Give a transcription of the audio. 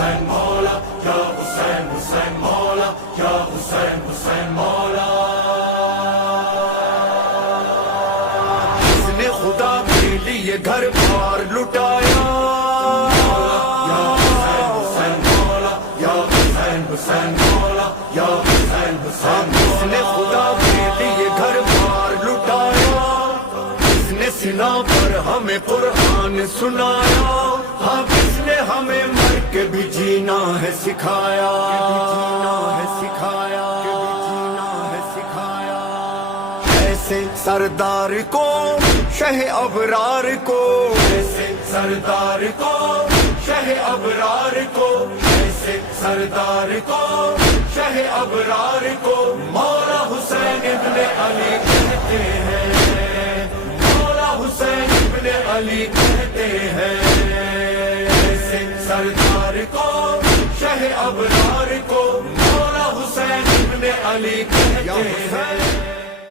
حسین مولا یا حسین حسین مولا یا حسین حسین مولا. جس نے خدا کے لیے گھر بار لٹایا یا حسین حسین مولا یا حسین حسین مولا یا حسین حسین جس نے خدا کے لیے گھر بار لٹایا جس نے سنا پر ہمیں قرآن سنایا ہاں جس نے ہمیں مر کے بھی جینا ہے سکھایا ایسے سردار کو شہ ابرار کو ایسے سردار کو شہ ابرار کو ایسے سردار کو شہ ابرار کو مولا حسین ابن علی کہتے ہیں مولا حسین ابن علی کہتے ہیں. ایسے سردار کو شہ ابرار کو مولا حسین ابن علی کہتے ہیں.